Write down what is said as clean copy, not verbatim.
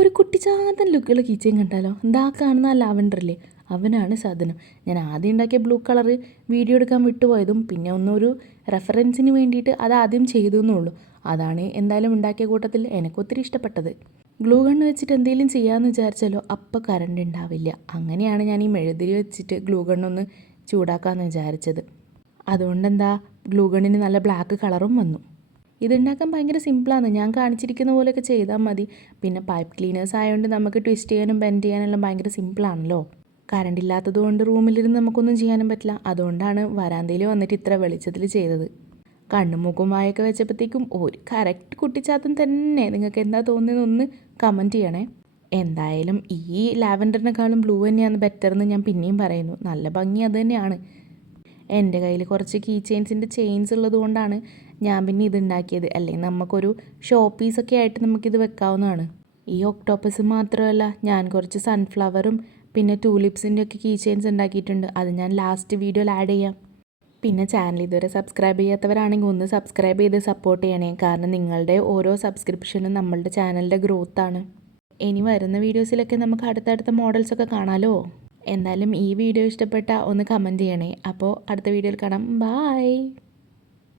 ഒരു കുട്ടിച്ചാത്തൻ ലുക്കുള്ള കീച്ചയും കണ്ടാലോ? എന്താ കാണുന്ന ആ ലാവൻഡറില്ലേ, അവനാണ് സാധനം. ഞാൻ ആദ്യം ഉണ്ടാക്കിയ ബ്ലൂ കളർ വീഡിയോ എടുക്കാൻ വിട്ടുപോയതും പിന്നെ ഒന്നൊരു റെഫറൻസിന് വേണ്ടിയിട്ട് അത് ആദ്യം ചെയ്തു എന്നുള്ളൂ. അതാണ് എന്തായാലും ഉണ്ടാക്കിയ കൂട്ടത്തിൽ എനിക്കൊത്തിരി ഇഷ്ടപ്പെട്ടത്. ഗ്ലൂ ഗണ്ണ് വെച്ചിട്ട് എന്തെങ്കിലും ചെയ്യാമെന്ന് വിചാരിച്ചാലോ അപ്പം കറണ്ട് ഉണ്ടാവില്ല. അങ്ങനെയാണ് ഞാൻ ഈ മെഴുതിരി വെച്ചിട്ട് ഗ്ലൂ ഗണ്ണൊന്ന് ചൂടാക്കാമെന്ന് വിചാരിച്ചത്. അതുകൊണ്ടെന്താ, ഗ്ലൂ ഗണ്ണിന് നല്ല ബ്ലാക്ക് കളറും വന്നു. ഇതുണ്ടാക്കാൻ ഭയങ്കര സിമ്പിളാണ്. ഞാൻ കാണിച്ചിരിക്കുന്ന പോലെയൊക്കെ ചെയ്താൽ മതി. പിന്നെ പൈപ്പ് ക്ലീനേഴ്സ് ആയതുകൊണ്ട് നമുക്ക് ട്വിസ്റ്റ് ചെയ്യാനും ബെൻഡ് ചെയ്യാനെല്ലാം ഭയങ്കര സിമ്പിളാണല്ലോ. കറണ്ട് ഇല്ലാത്തത് കൊണ്ട് റൂമിലിരുന്ന് നമുക്കൊന്നും ചെയ്യാനും പറ്റില്ല. അതുകൊണ്ടാണ് വരാന്തയിൽ വന്നിട്ട് ഇത്ര വെളിച്ചത്തിൽ ചെയ്തത്. കണ്ണും മൂക്കും വായൊക്കെ വെച്ചപ്പോഴത്തേക്കും ഒരു കറക്റ്റ് കുട്ടിച്ചാത്തൻ തന്നെ. നിങ്ങൾക്ക് എന്താ തോന്നുന്നതെന്നൊന്ന് കമൻറ്റ് ചെയ്യണേ. എന്തായാലും ഈ ലാവൻഡറിനെക്കാളും ബ്ലൂ തന്നെയാണ് ബെറ്റർ എന്ന് ഞാൻ പിന്നെയും പറയുന്നു. നല്ല ഭംഗി അത് തന്നെയാണ്. എൻ്റെ കയ്യിൽ കുറച്ച് കീ ചെയിൻസ് ഉള്ളത് കൊണ്ടാണ് ഞാൻ പിന്നെ ഇത് ഉണ്ടാക്കിയത്. അല്ലെങ്കിൽ നമുക്കൊരു ഷോ പീസൊക്കെ ആയിട്ട് നമുക്കിത് വെക്കാവുന്നതാണ്. ഈ ഒക്ടോപ്പസ് മാത്രമല്ല, ഞാൻ കുറച്ച് സൺഫ്ലവറും പിന്നെ ടൂലിപ്സിൻ്റെ ഒക്കെ കീ ചെയിൻസ് ഉണ്ടാക്കിയിട്ടുണ്ട്. അത് ഞാൻ ലാസ്റ്റ് വീഡിയോയിൽ ആഡ് ചെയ്യാം. പിന്നെ ചാനൽ ഇതുവരെ സബ്സ്ക്രൈബ് ചെയ്യാത്തവരാണെങ്കിൽ ഒന്ന് സബ്സ്ക്രൈബ് ചെയ്ത് സപ്പോർട്ട് ചെയ്യണേ. കാരണം നിങ്ങളുടെ ഓരോ സബ്സ്ക്രിപ്ഷനും നമ്മളുടെ ചാനലിൻ്റെ ഗ്രോത്താണ്. ഇനി വരുന്ന വീഡിയോസിലൊക്കെ നമുക്ക് അടുത്തടുത്ത മോഡൽസൊക്കെ കാണാമല്ലോ. എന്തായാലും ഈ വീഡിയോ ഇഷ്ടപ്പെട്ട ഒന്ന് കമൻറ്റ് ചെയ്യണേ. അപ്പോൾ അടുത്ത വീഡിയോയിൽ കാണാം. ബായ്.